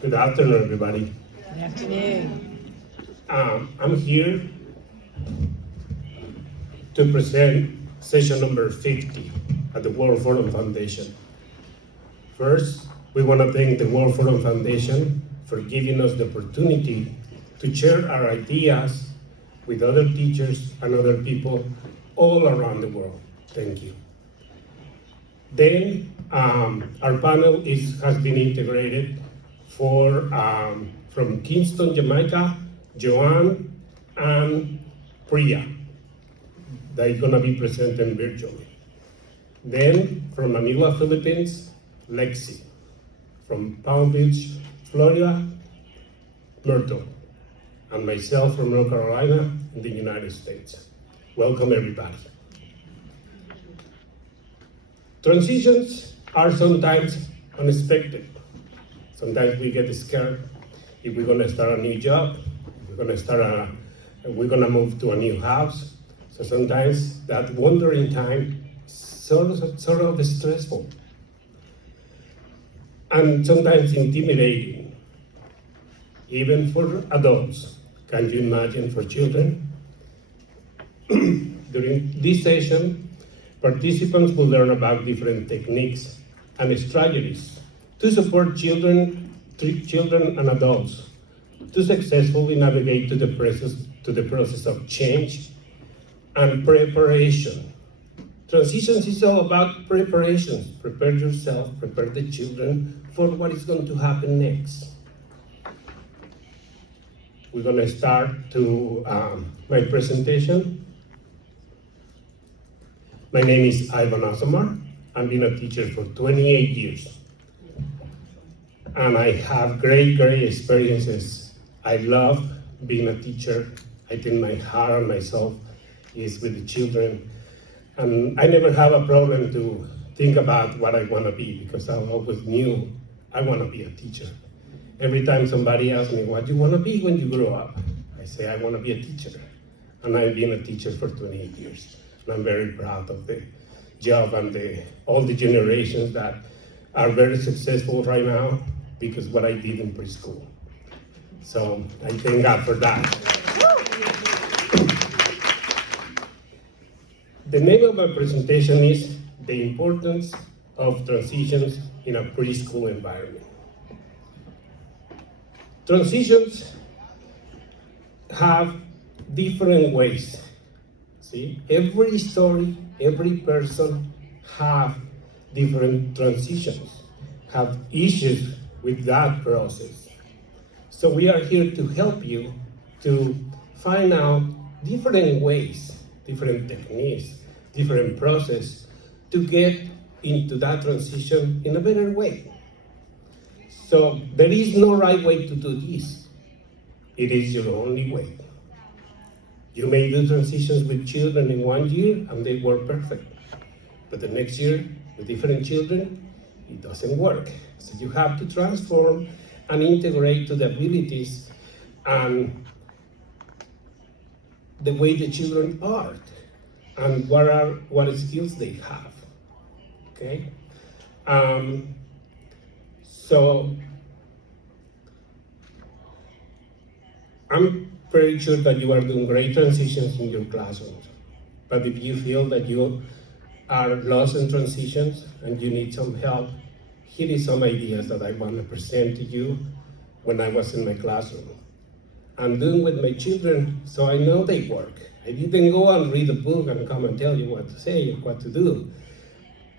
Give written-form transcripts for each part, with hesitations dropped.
Good afternoon, everybody. Good afternoon. I'm here to present session number 50 at the World Forum Foundation. First, we want to thank the World Forum Foundation for giving us the opportunity to share our ideas with other teachers and other people all around the world. Thank you. Then, our panel has been integrated from Kingston, Jamaica, Joanne and Priya. They're gonna be presenting virtually. Then from Manila, Philippines, Lexi. From Palm Beach, Florida, Myrtle. And myself from North Carolina in the United States. Welcome everybody. Transitions are sometimes unexpected. Sometimes we get scared if we're gonna start a new job, if we're gonna move to a new house. So sometimes that wandering time is sort of stressful and sometimes intimidating, even for adults. Can you imagine for children? During this session, participants will learn about different techniques and strategies to support children and adults to successfully navigate to the process of change and preparation. Transitions is all about preparations. Prepare yourself, prepare the children for what is going to happen next. We're going to start my presentation. My name is Ivan Asamar. I've been a teacher for 28 years. And I have great experiences. I love being a teacher. I think my heart and myself is with the children. And I never have a problem to think about what I want to be because I always knew I want to be a teacher. Every time somebody asks me, what do you want to be when you grow up? I say, I want to be a teacher. And I've been a teacher for 28 years. And I'm very proud of the job and all the generations that are very successful right now because what I did in preschool. So I thank God for that. The name of my presentation is The Importance of Transitions in a Preschool Environment. Transitions have different ways. See, every story, every person have different transitions, have issues with that process. So we are here to help you to find out different ways, different techniques, different process to get into that transition in a better way. So there is no right way to do this. It is your only way. You may do transitions with children in 1 year and they work perfect. But the next year, with different children, it doesn't work. So you have to transform and integrate to the abilities and the way the children are and what skills they have. Okay? So I'm pretty sure that you are doing great transitions in your classrooms. But if you feel that you are lost in transitions and you need some help, here is some ideas that I want to present to you when I was in my classroom. I'm doing with my children, so I know they work. I didn't go and read a book and come and tell you what to say or what to do.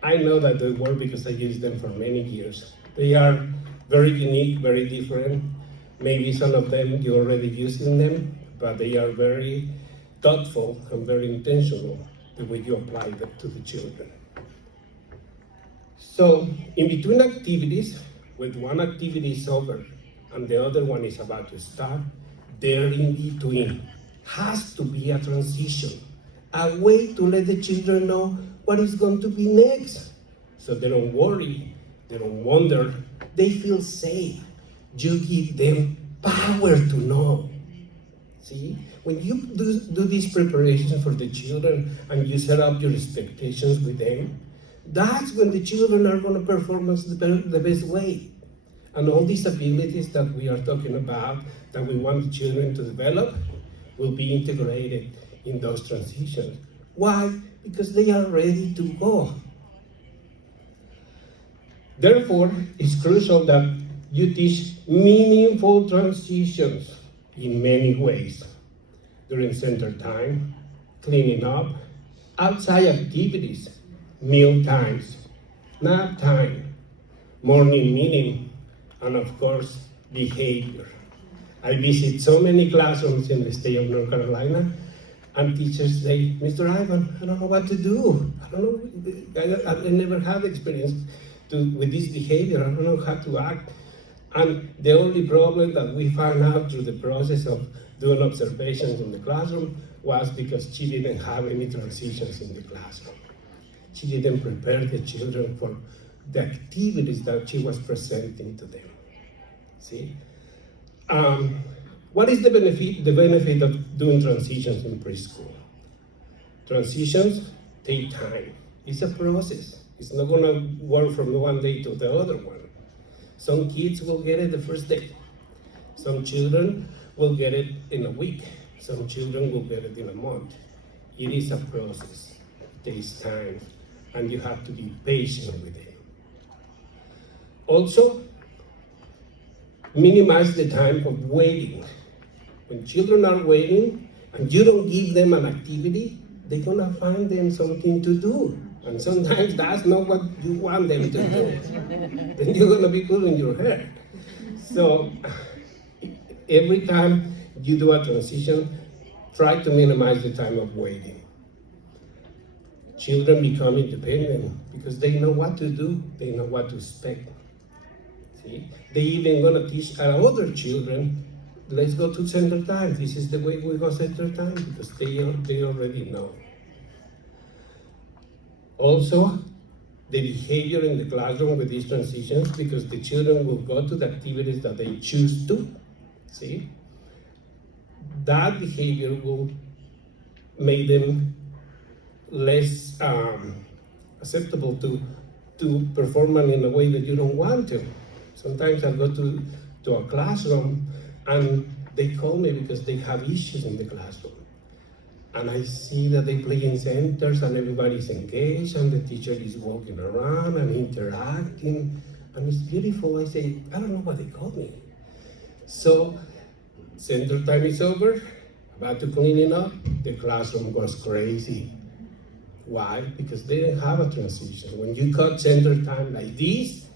I know that they work because I used them for many years. They are very unique, very different. Maybe some of them you're already using them, but they are very thoughtful and very intentional the way you apply them to the children. So in between activities, when one activity is over and the other one is about to start, there in between has to be a transition, a way to let the children know what is going to be next. So they don't worry, they don't wonder, they feel safe. You give them power to know. See, when you do this preparation for the children and you set up your expectations with them, that's when the children are going to perform the best way. And all these abilities that we are talking about, that we want the children to develop, will be integrated in those transitions. Why? Because they are ready to go. Therefore, it's crucial that you teach meaningful transitions in many ways. During center time, cleaning up, outside activities, meal times, nap time, morning meeting, and of course, behavior. I visit so many classrooms in the state of North Carolina, and teachers say, Mr. Ivan, I don't know what to do. I don't know, I never had experience with this behavior. I don't know how to act. And the only problem that we found out through the process of doing observations in the classroom was because she didn't have any transitions in the classroom. She didn't prepare the children for the activities that she was presenting to them. See? What is the benefit of doing transitions in preschool? Transitions take time. It's a process. It's not going to work from one day to the other one. Some kids will get it the first day. Some children will get it in a week. Some children will get it in a month. It is a process. It takes time, and you have to be patient with it. Also, minimize the time of waiting. When children are waiting and you don't give them an activity, they're gonna find them something to do. And sometimes that's not what you want them to do. Then you're gonna be pulling your hair. So every time you do a transition, try to minimize the time of waiting. Children become independent because they know what to do, they know what to expect. See? They even gonna teach other children, let's go to center time. This is the way we go center time, because they already know. Also, the behavior in the classroom with these transitions, because the children will go to the activities that they choose to, see? That behavior will make them less acceptable to performing in a way that you don't want to. Sometimes I go to a classroom and they call me because they have issues in the classroom. And I see that they play in centers and everybody's engaged and the teacher is walking around and interacting, and it's beautiful. I say, I don't know why they called me. So center time is over, about to clean it up, the classroom goes crazy. Why? Because they didn't have a transition. When you cut center time like this,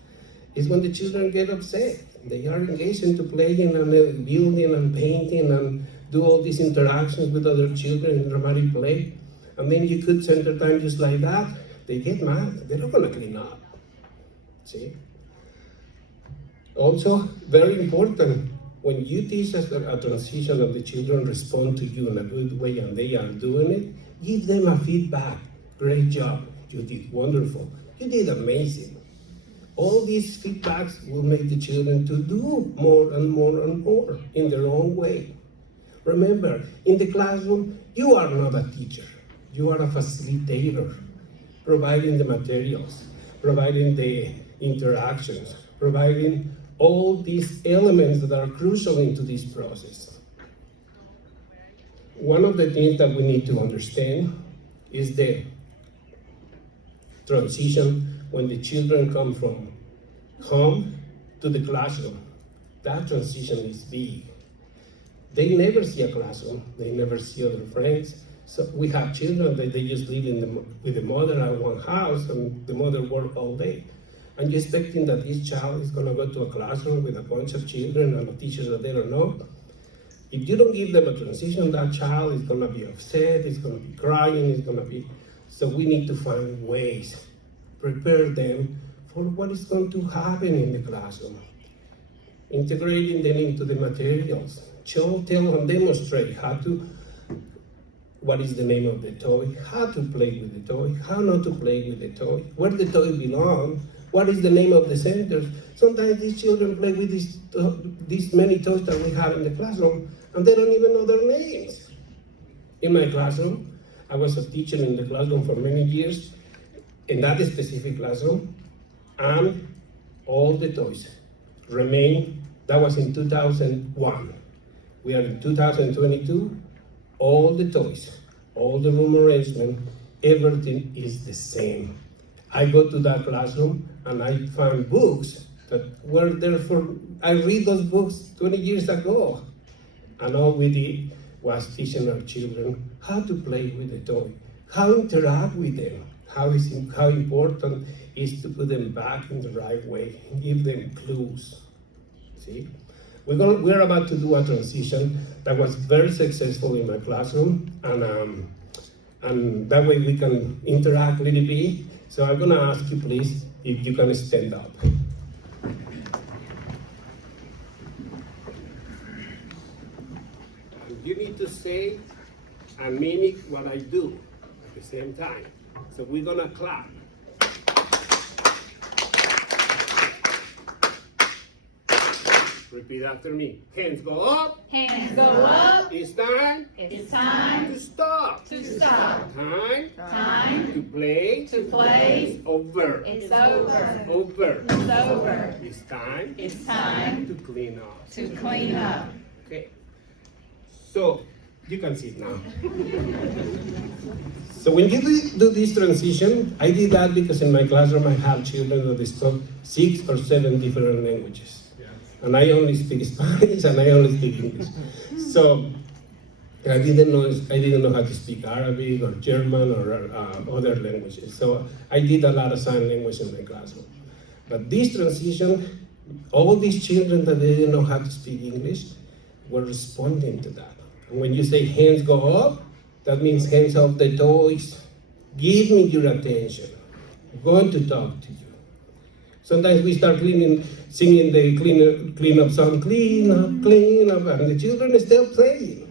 is when the children get upset. They are engaged into playing and building and painting and do all these interactions with other children in dramatic play. And then you cut center time just like that, they get mad. They're not gonna clean up. See? Also, very important, when you teach a transition and the children respond to you in a good way and they are doing it, give them a feedback. Great job, you did wonderful, you did amazing. All these feedbacks will make the children to do more and more and more in their own way. Remember, in the classroom, you are not a teacher. You are a facilitator, providing the materials, providing the interactions, providing all these elements that are crucial into this process. One of the things that we need to understand is the transition when the children come from home to the classroom. That transition is big. They never see a classroom, they never see other friends. So we have children that they just live with the mother at one house and the mother work all day. And you're expecting that this child is gonna go to a classroom with a bunch of children and teachers that they don't know. If you don't give them a transition, that child is gonna be upset, it's gonna be crying, it's gonna be, so we need to find ways, prepare them for what is going to happen in the classroom. Integrating them into the materials. Tell and demonstrate what is the name of the toy, how to play with the toy, how not to play with the toy, where the toy belongs, what is the name of the center. Sometimes these children play with these many toys that we have in the classroom, and they don't even know their names. In my classroom, I was a teacher in the classroom for many years, in that specific classroom, and all the toys remain. That was in 2001. We are in 2022. All the toys, all the room arrangement, everything is the same. I go to that classroom and I find books that were there I read those books 20 years ago. And all we did was teaching our children how to play with the toy, how to interact with them, how important is to put them back in the right way and give them clues. See? We're about to do a transition that was very successful in my classroom, and that way we can interact a little bit. So I'm gonna ask you, please, if you can stand up. You need to say and mimic what I do at the same time. So we're gonna clap. Repeat after me. Hands go up. Hands go up. It's time. It's time To stop. to stop. Time. Time To play. to play. It's over. It's over. Over. It's over. It's time. It's time To clean up. to clean up. Okay. So you can sit now. So when you do this transition, I did that because in my classroom I have children that spoke 6 or 7 different languages. And I only speak Spanish and I only speak English. So I didn't know how to speak Arabic or German or other languages. So I did a lot of sign language in my classroom. But this transition, all these children that they didn't know how to speak English were responding to that. And when you say hands go up, that means hands off the toys. Give me your attention. I'm going to talk to you. Sometimes we start singing the clean up song, clean up, and the children are still playing.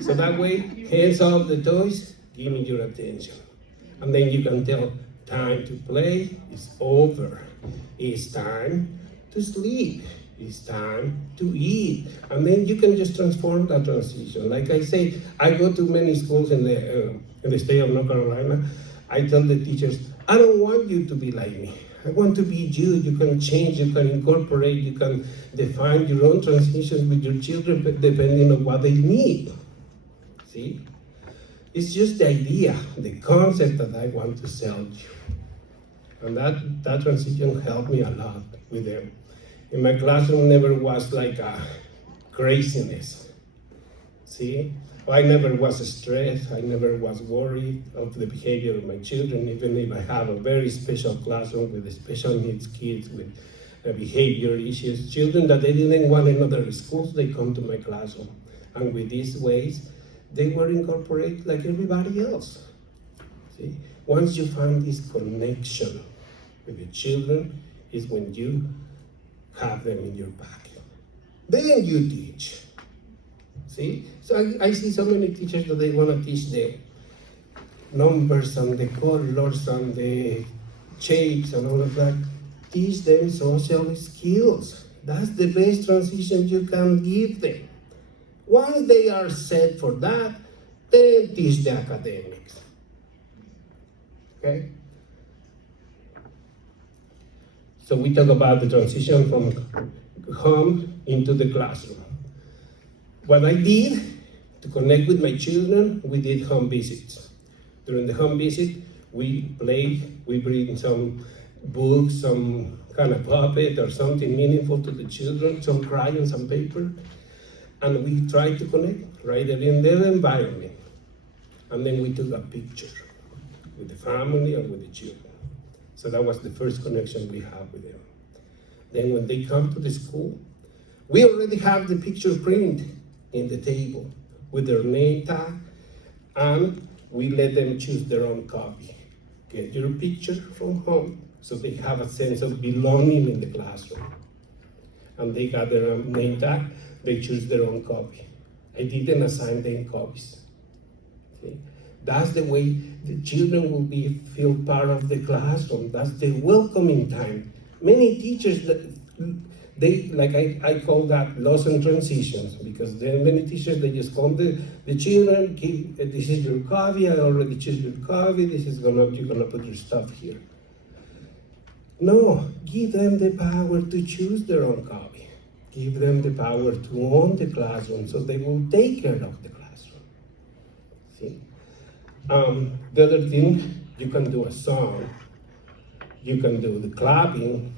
So that way, hands off the toys, give me your attention. And then you can tell, time to play is over. It's time to sleep. It's time to eat. And then you can just transform that transition. Like I say, I go to many schools in the state of North Carolina. I tell the teachers, I don't want you to be like me. I want to be you. You can change, you can incorporate, you can define your own transitions with your children depending on what they need. See? It's just the idea, the concept that I want to sell you. And that transition helped me a lot with them. In my classroom never was like a craziness. See? I never was stressed, I never was worried of the behavior of my children, even if I have a very special classroom with special needs kids with behavior issues, children that they didn't want in other schools, they come to my classroom. And with these ways, they were incorporated like everybody else. See? Once you find this connection with the children, is when you have them in your back. Then you teach. See? So I see so many teachers that they want to teach the numbers and the colors and the shapes and all of that. Teach them social skills. That's the best transition you can give them. Once they are set for that, then teach the academics. Okay? So we talk about the transition from home into the classroom. What I did to connect with my children, we did home visits. During the home visit, we played, we bring some books, some kind of puppet or something meaningful to the children, some crayons, some paper, and we tried to connect right there in their environment. And then we took a picture with the family or with the children. So that was the first connection we have with them. Then when they come to the school, we already have the picture printed in the table with their name tag, and we let them choose their own copy. Get your picture from home so they have a sense of belonging in the classroom. And they got their own name tag, they choose their own copy. I didn't assign them copies. Okay? That's the way the children will feel part of the classroom. That's the welcoming time. Many teachers, I call that loss and transitions, because there are many teachers, they just call the children, this is your copy, I already choose your copy, you're gonna put your stuff here. No, give them the power to choose their own copy. Give them the power to own the classroom so they will take care of the classroom. See? The other thing, you can do a song, you can do the clapping,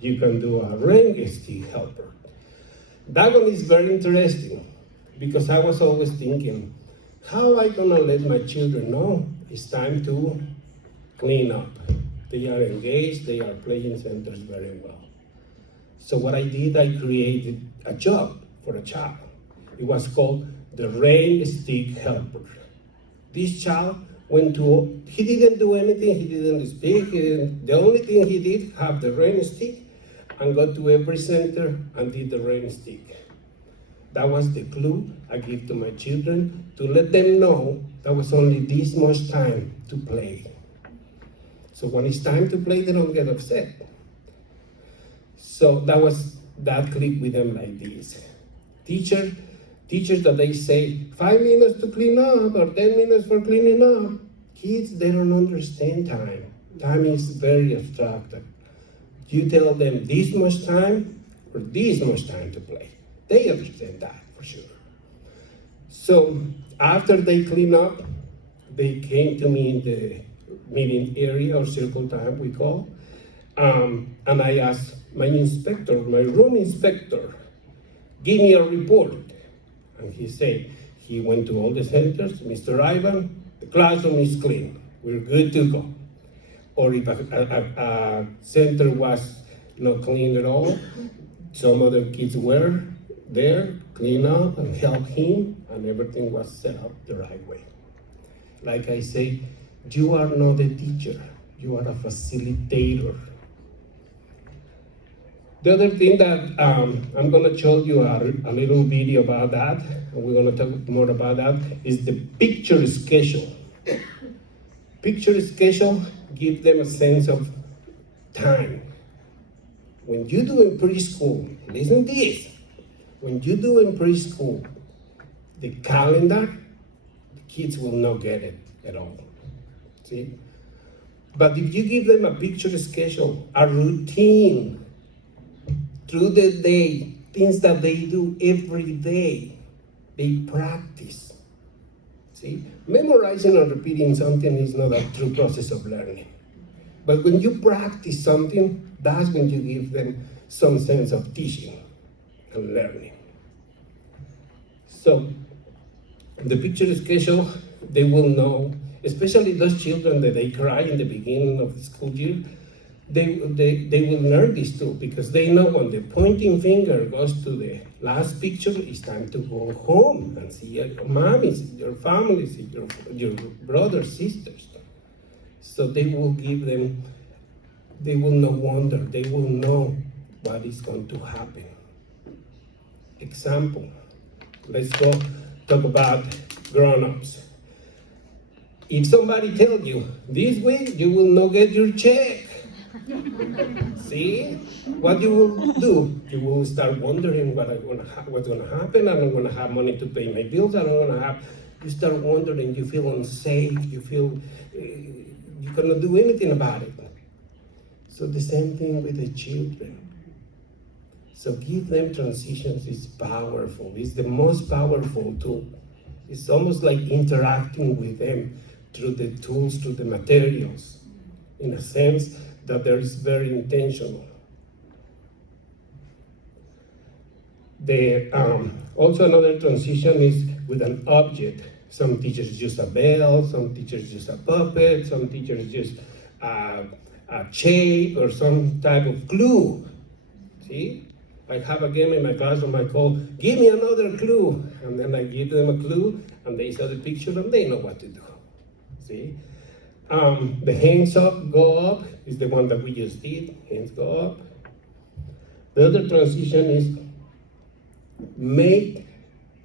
you can do a ring stick helper. That one is very interesting because I was always thinking, how am I gonna let my children know it's time to clean up? They are engaged, they are playing centers very well. So what I did, I created a job for a child. It was called the rain stick helper. This child went to, he didn't do anything, he didn't speak, the only thing he did, have the rain stick and go to every center and did the rain stick. That was the clue I give to my children to let them know there was only this much time to play. So when it's time to play, they don't get upset. So that clicked with them like this. Teachers that they say 5 minutes to clean up or 10 minutes for cleaning up. Kids, they don't understand time. Time is very abstract. You tell them this much time or this much time to play. They understand that for sure. So after they clean up, they came to me in the meeting area or circle time we call, and I asked my inspector, my room inspector, give me a report. And he said, he went to all the centers, Mr. Ivan, the classroom is clean, we're good to go. Or if a center was not clean at all, some other kids were there, clean up and help him, and everything was set up the right way. Like I say, you are not a teacher, you are a facilitator. The other thing that I'm gonna show you a little video about that, and we're gonna talk more about that, is the picture schedule. Picture schedule gives them a sense of time. When you do in preschool, listen to this, when you do in preschool, the calendar, the kids will not get it at all, see? But if you give them a picture schedule, a routine, through the day, things that they do every day, they practice. See, memorizing or repeating something is not a true process of learning. But when you practice something, that's when you give them some sense of teaching and learning. So, the picture schedule, they will know, especially those children that they cry in the beginning of the school year, they will learn this too, because they know when the pointing finger goes to the last picture, it's time to go home and see your mommies, your families, your brothers, sisters. So they will give them, they will not wonder, they will know what is going to happen. Example, let's go talk about grown-ups. If somebody tells you, this week you will not get your check, see, what you will do? You will start wondering what's going to happen. I don't going to have money to pay my bills. I don't going to have. You start wondering. You feel unsafe. You feel you cannot do anything about it. So the same thing with the children. So give them transitions. It's powerful. It's the most powerful tool. It's almost like interacting with them through the tools, through the materials, in a sense that there is very intentional. Also another transition is with an object. Some teachers use a bell, some teachers use a puppet, some teachers use a shape or some type of clue. See? I have a game in my classroom I call, give me another clue. And then I give them a clue and they saw the picture and they know what to do. See? The hands up, go up is the one that we just did. Hands go up. The other transition is make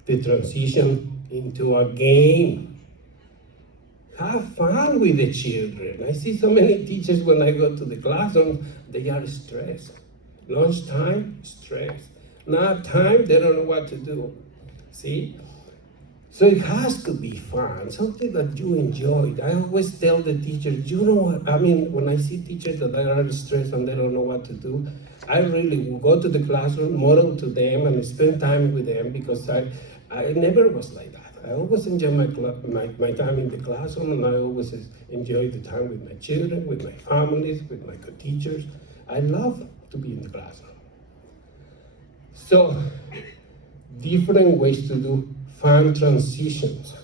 the transition into a game. Have fun with the children. I see so many teachers when I go to the classroom, they are stressed. Lunchtime, stress. Nap time, they don't know what to do. See? So it has to be fun, something that you enjoyed. I always tell the teachers, you know what, I mean, when I see teachers that are stressed and they don't know what to do, I really will go to the classroom, model to them, and spend time with them, because I never was like that. I always enjoy my time in the classroom, and I always enjoy the time with my children, with my families, with my co-teachers. I love to be in the classroom. So, different ways to do fun transitions.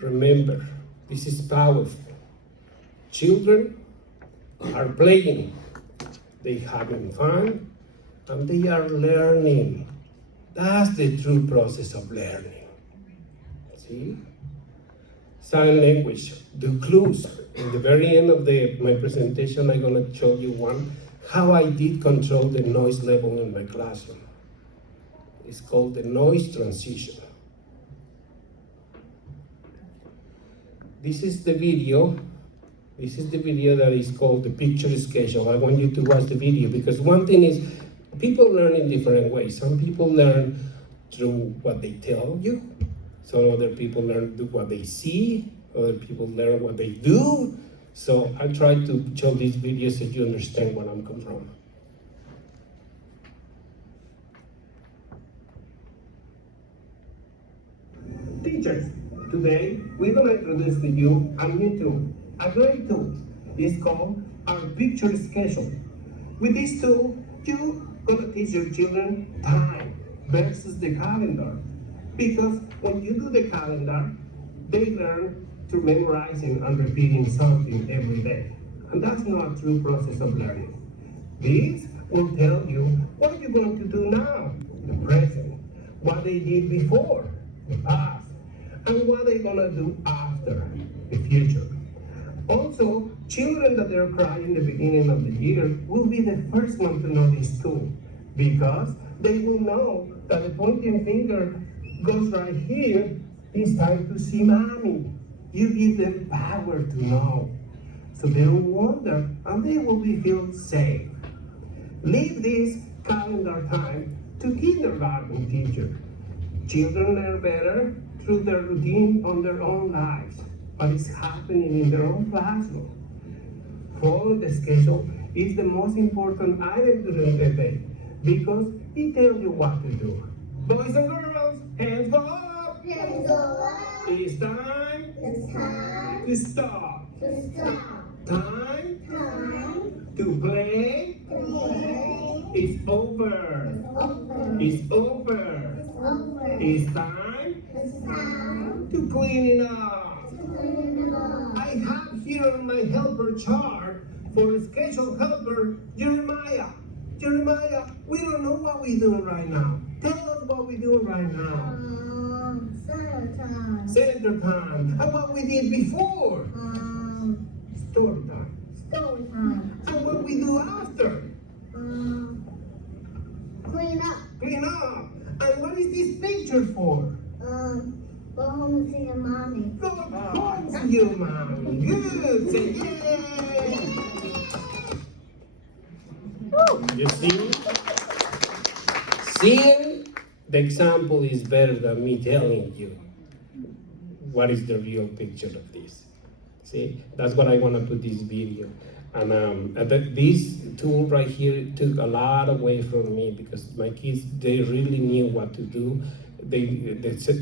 Remember, this is powerful. Children are playing, they having fun, and they are learning. That's the true process of learning. See? Sign language, the clues. In the very end of my presentation, I'm gonna show you one, how I did control the noise level in my classroom. It's called the noise transition. This is the video. This is the video that is called the picture schedule. I want you to watch the video, because one thing is, people learn in different ways. Some people learn through what they tell you. Some other people learn through what they see. Other people learn what they do. So I try to show these videos so you understand where I'm coming from. Teachers, today we're going to introduce to you a new tool, a great tool. It's called our picture schedule. With this tool, you're going to teach your children time versus the calendar. Because when you do the calendar, they learn through memorizing and repeating something every day. And that's not a true process of learning. This will tell you what you're going to do now, the present, what they did before, the past, and what they're gonna do after, the future. Also, children that are crying in the beginning of the year will be the first one to know this tool, because they will know that the pointing finger goes right here. It's time to see mommy. You give them power to know, so they don't wonder, and they will be feel safe. Leave this calendar time to kindergarten teacher. Children learn better through their routine on their own lives, but it's happening in their own classroom. Follow the schedule is the most important item during the day, because it tells you what to do. Boys and girls, hands go up! Hands go up. It's time It's time to stop. to stop. Time Time to play to play is over. over. It's over. Over. It's time It's time to clean it up. to clean it up. I have here on my helper chart for schedule helper Jeremiah. Jeremiah, we don't know what we're doing right now. Tell us what we're doing right now. Center time. Center time. And what we did before. Story time. Story time. And what we do after. Clean up. Clean up. And what is this picture for? Go home and see your mommy. Go home to you, mommy. Good. Say yay. You see? Seeing the example is better than me telling you what is the real picture of this. See, that's what I want to put this video. And this tool right here took a lot away from me, because my kids, they really knew what to do. The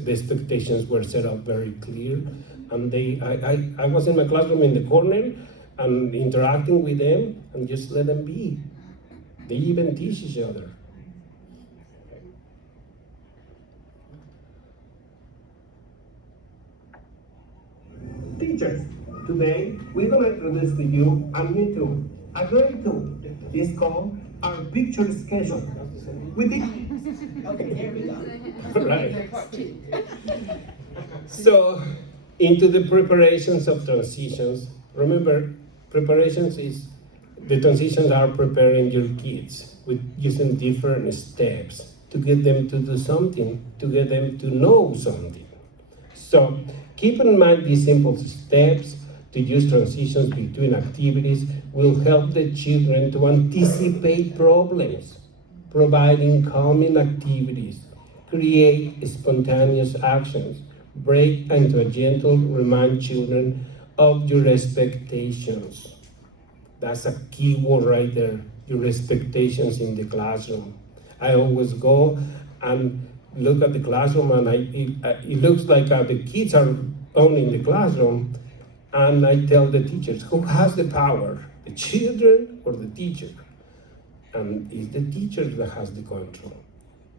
expectations were set up very clear. And I was in my classroom in the corner and interacting with them and just let them be. They even teach each other. Teachers, today we're going to introduce to you a new tool, a great tool. It's called our picture schedule. With it, Okay, there we go. right. So, into the preparations of transitions. Remember, preparations is the transitions are preparing your kids with using different steps to get them to do something, to get them to know something. So keep in mind these simple steps to use transitions between activities will help the children to anticipate problems, providing calming activities, create spontaneous actions, break into a gentle remind children of your expectations. That's a key word right there, your expectations in the classroom. I always go and look at the classroom and it looks like the kids are owning the classroom, and I tell the teachers, who has the power, the children or the teacher? And it's the teacher that has the control.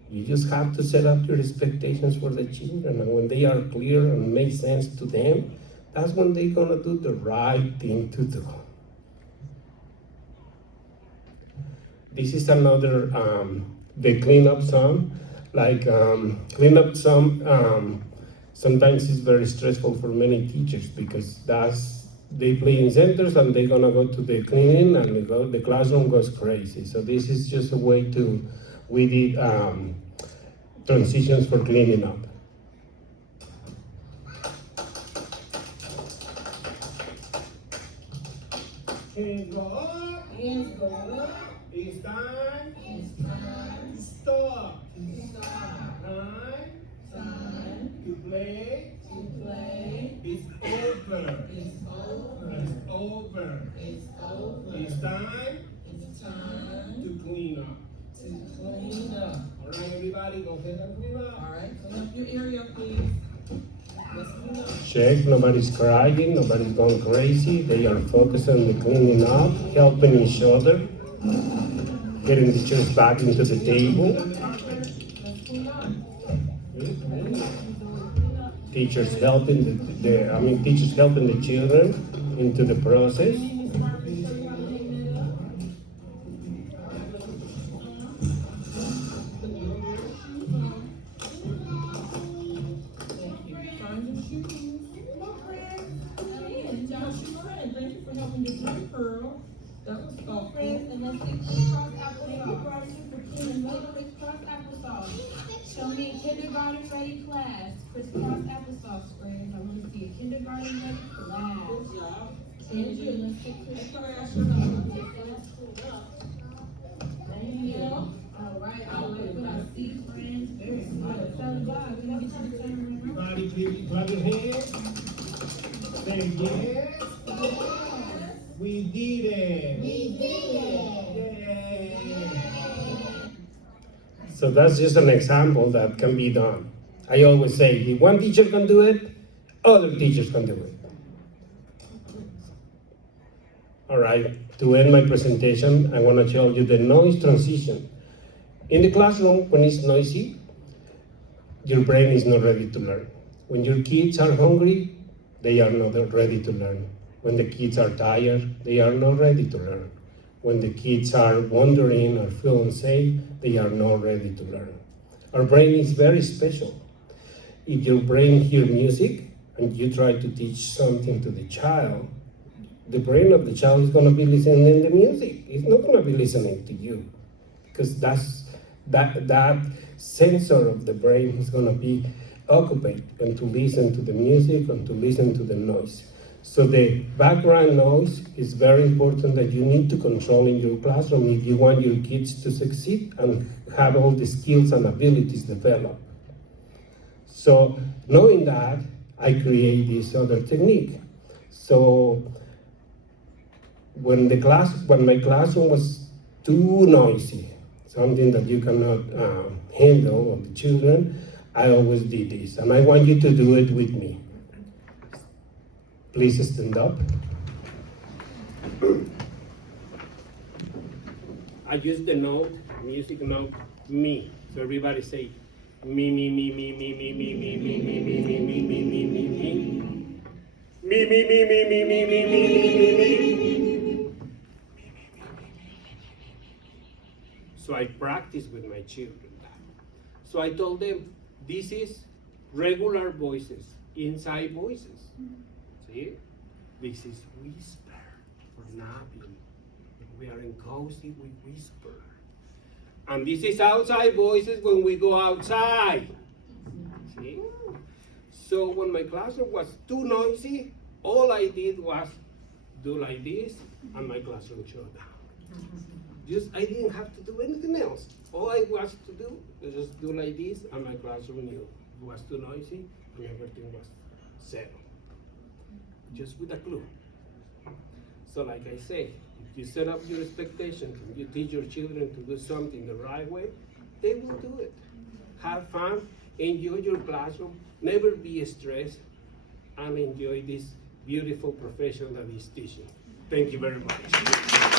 You just have to set up your expectations for the children, and when they are clear and make sense to them, that's when they're gonna do the right thing to do. This is another, the cleanup song. Like cleanup song, sometimes it's very stressful for many teachers because they play in centers and they're gonna go to the cleaning and the classroom goes crazy. So this is just a way we did transitions for cleaning up. Hands go up. Hands go up. It's time. It's time. Stop. Stop. Time to play. To play. It's over. It's over. It's over. It's over. It's time It's time to clean up. to clean up. All right, everybody, go ahead and clean up. All right, clean up your area, please. Let's clean up. Check, nobody's crying, nobody's going crazy. They are focused on the cleaning up, helping each other, getting the chairs back into the table. Let's clean up. Teachers helping teachers helping the children into the process. Show me a kindergarten ready class. Crisscross applesauce, friends. I want to see a kindergarten ready class. Good job. Thank you. Let's get crisscross. Thank you. All right. I'll wait when I see friends. Very good. Tell the God. Can I get you the camera? Everybody, please clap your hands. Say yes. We did it. We did it. Yay. So that's just an example that can be done. I always say, if one teacher can do it, other teachers can do it. All right, to end my presentation, I want to tell you the noise transition. In the classroom, when it's noisy, your brain is not ready to learn. When your kids are hungry, they are not ready to learn. When the kids are tired, they are not ready to learn. When the kids are wandering or feeling safe, they are not ready to learn. Our brain is very special. If your brain hears music and you try to teach something to the child, the brain of the child is going to be listening to the music. It's not going to be listening to you, because that sensor of the brain is going to be occupied and to listen to the music and to listen to the noise. So the background noise is very important that you need to control in your classroom if you want your kids to succeed and have all the skills and abilities developed. So knowing that, I create this other technique. So when my classroom was too noisy, something that you cannot handle of the children, I always did this, and I want you to do it with me. Please stand up. I use the music note, me. So everybody say, me, me, me, me, me, me, me, me, me, me, me, me, me, me, me, me, me. Me, me, me, me, me, me, me, me, me, me. So I practice with my children. So I told them, this is regular voices, inside voices. See? This is whisper for napping. When we are in cozy, we whisper. And this is outside voices when we go outside. See? So when my classroom was too noisy, all I did was do like this, and my classroom shut down. I didn't have to do anything else. All I was to do was just do like this, and my classroom knew. it was too noisy, and everything was settled. Just with a clue. So like I say, if you set up your expectations and you teach your children to do something the right way, they will do it. Have fun, enjoy your classroom, never be stressed, and enjoy this beautiful profession that is teaching. Thank you very much.